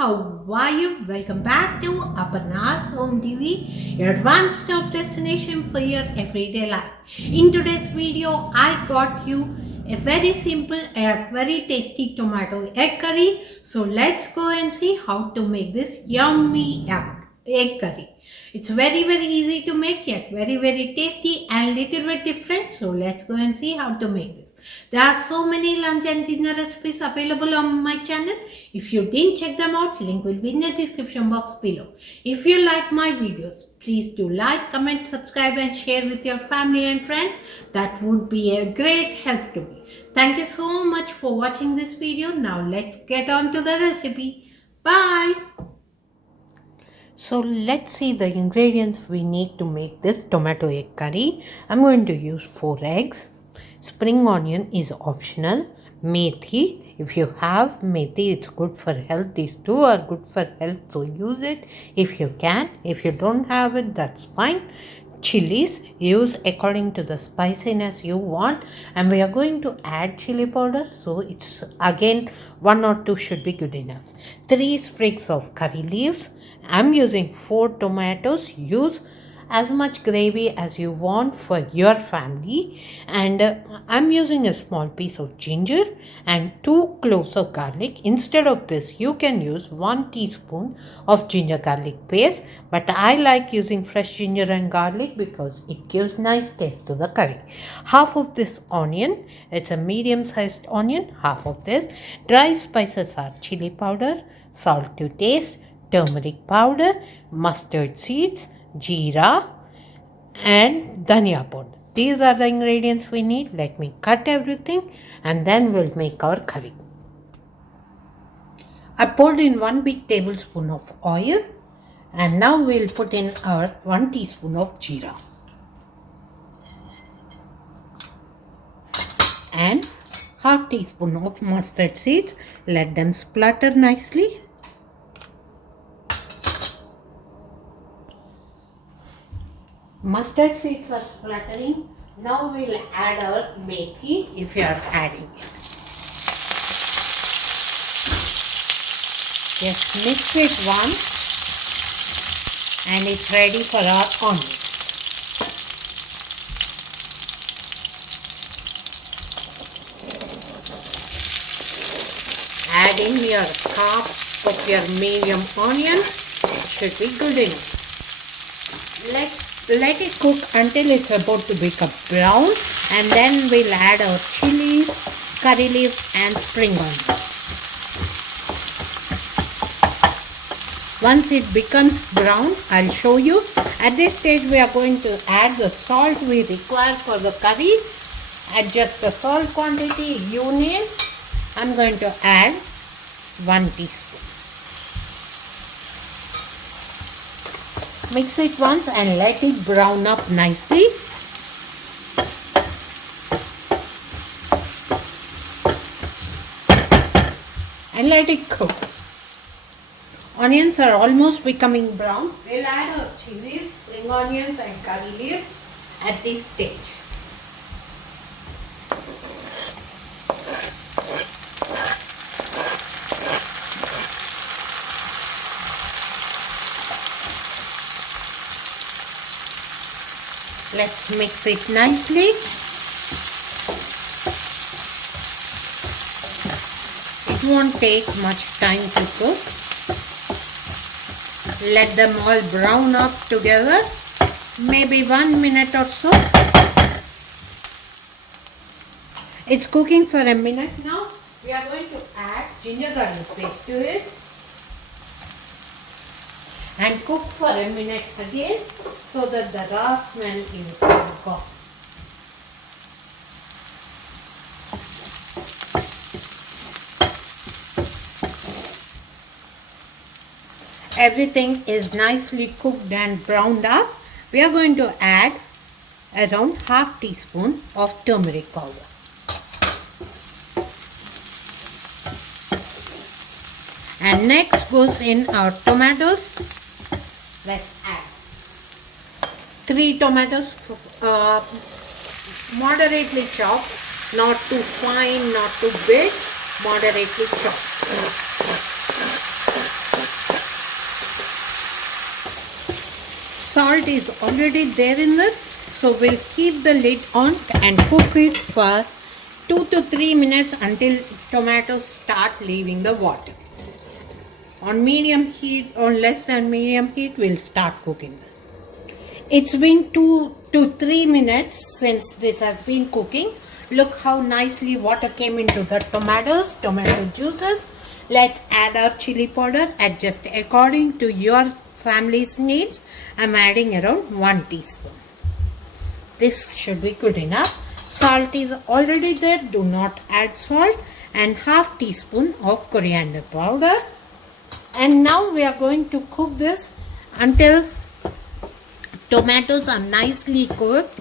how are you? Welcome back to Aparna's Home TV, your one-stop destination for your everyday life. In today's video, I got you a very simple and very tasty tomato egg curry. So let's go and see how to make this yummy egg curry. It's very easy to make, yet very tasty and little bit different. So let's go and see how to make this. There are so many lunch and dinner recipes available on my channel. If you didn't check them out, link will be in the description box below. If you like my videos, please do like, comment, subscribe and share with your family and friends. That would be a great help to me. Thank you so much for watching this video. Now let's get on to the recipe. Bye. So let's see the ingredients we need to make this tomato egg curry. I'm going to use 4 eggs. Spring onion is optional. Methi, if you have methi, it's good for health. These two are good for health, so use it if you can. If you don't have it, that's fine. Chilies, use according to the spiciness you want, and we are going to add chili powder, so it's again 1 or 2 should be good enough. 3 sprigs of curry leaves. I'm using 4 tomatoes. Use as much gravy as you want for your family, and I'm using a small piece of ginger and 2 cloves of garlic. Instead of this, you can use 1 teaspoon of ginger garlic paste, but I like using fresh ginger and garlic because it gives nice taste to the curry. Half of this onion, it's a medium sized onion, half of this. Dry spices are chili powder, salt to taste, turmeric powder, mustard seeds, jeera and dhania powder. These are the ingredients we need. Let me cut everything and then we'll make our curry. I poured in 1 big tablespoon of oil, and now we'll put in our 1 teaspoon of jeera and half teaspoon of mustard seeds. Let them splutter nicely. Mustard seeds are splattering. Now we'll add our methi if you are adding it. Just mix it once and it's ready for our onions. Add in your half of your medium onion. Should be good enough. Let it cook until it's about to become brown, and then we'll add our chilies, curry leaves and spring onions. Once it becomes brown, I'll show you. At this stage, we are going to add the salt we require for the curry. Adjust the salt quantity you need. I'm going to add 1 teaspoon. Mix it once and let it brown up nicely. And let it cook. Onions are almost becoming brown. We'll add our chilies, spring onions and curry leaves at this stage. Let's mix it nicely. It won't take much time to cook. Let them all brown up together, maybe 1 minute or so. It's cooking for a minute now. We are going to add ginger garlic paste to it and cook for a minute again so that the raw smell is gone. Everything is nicely cooked and browned up. We are going to add around half teaspoon of turmeric powder. And next goes in our tomatoes. Let's add 3 tomatoes, moderately chopped, not too fine, not too big, moderately chopped. Salt is already there in this, so we'll keep the lid on and cook it for 2 to 3 minutes until tomatoes start leaving the water. On medium heat or less than medium heat, we'll start cooking this. It's been 2 to 3 minutes since this has been cooking. Look how nicely water came into the tomatoes, tomato juices. Let's add our chili powder, adjust according to your family's needs. I'm adding around 1 teaspoon. This should be good enough. Salt is already there, do not add salt, and half teaspoon of coriander powder. And now we are going to cook this until tomatoes are nicely cooked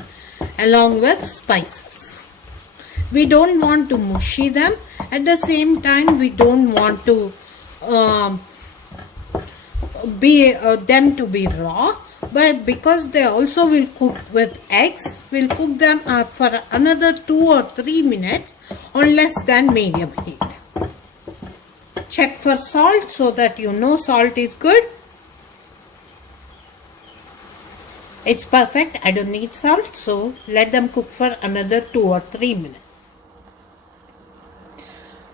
along with spices. We don't want to mushy them. At the same time, we don't want to them to be raw. But because they also will cook with eggs, we'll cook them for another 2 or 3 minutes on less than medium heat. Check for salt so that you know salt is good. It's perfect. I don't need salt, so let them cook for another 2 or 3 minutes.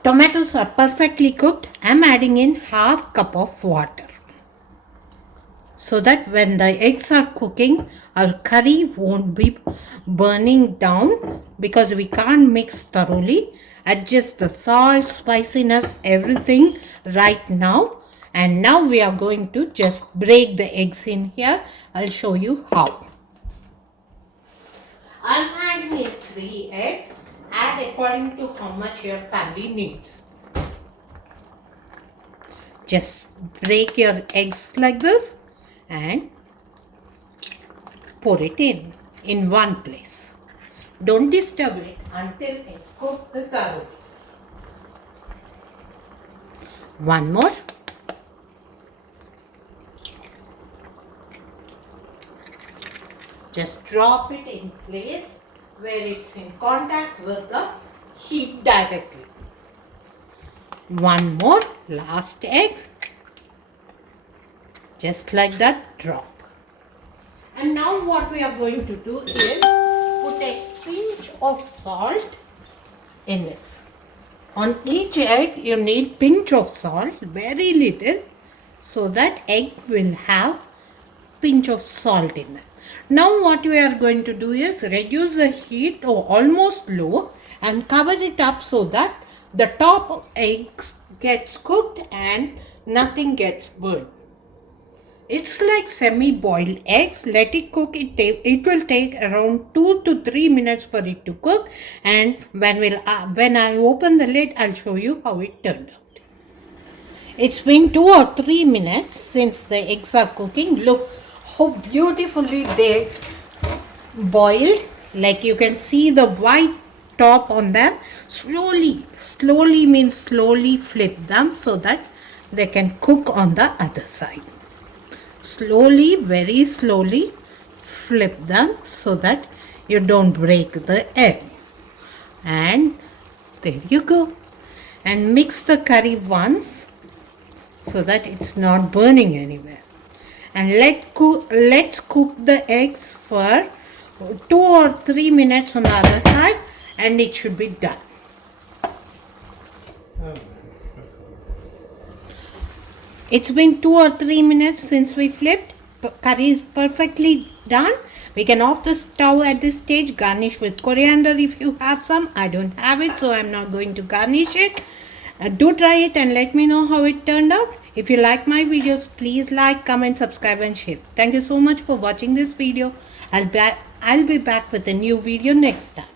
Tomatoes are perfectly cooked. I'm adding in half cup of water, so that when the eggs are cooking, our curry won't be burning down, because we can't mix thoroughly. Adjust the salt, spiciness, everything right now. And now we are going to just break the eggs in here. I'll show you how. I'm adding in 3 eggs. Add according to how much your family needs. Just break your eggs like this and pour it in one place. Don't disturb it until it's cooked thoroughly. One more. Just drop it in place where it's in contact with the heat directly. One more, last egg. Just like that, drop. And now what we are going to do is put a pinch of salt in this. On each egg you need pinch of salt, very little, so that egg will have pinch of salt in it. Now what we are going to do is reduce the heat to almost low and cover it up so that the top of eggs gets cooked and nothing gets burnt. It's like semi-boiled eggs. Let it cook. It will take around 2 to 3 minutes for it to cook, and when I open the lid, I'll show you how it turned out. It's been 2 or 3 minutes since the eggs are cooking. Look how beautifully they boiled. Like you can see the white top on them. Slowly means slowly flip them so that they can cook on the other side. Slowly, very slowly flip them so that you don't break the egg. And there you go. And mix the curry once so that it's not burning anywhere. And let's cook the eggs for 2 or 3 minutes on the other side, and it should be done. It's been 2 or 3 minutes since we flipped. Curry is perfectly done. We can off the stove at this stage. Garnish with coriander if you have some. I don't have it, so I'm not going to garnish it. Do try it and let me know how it turned out. If you like my videos, please like, comment, subscribe and share. Thank you so much for watching this video. I'll be back with a new video next time.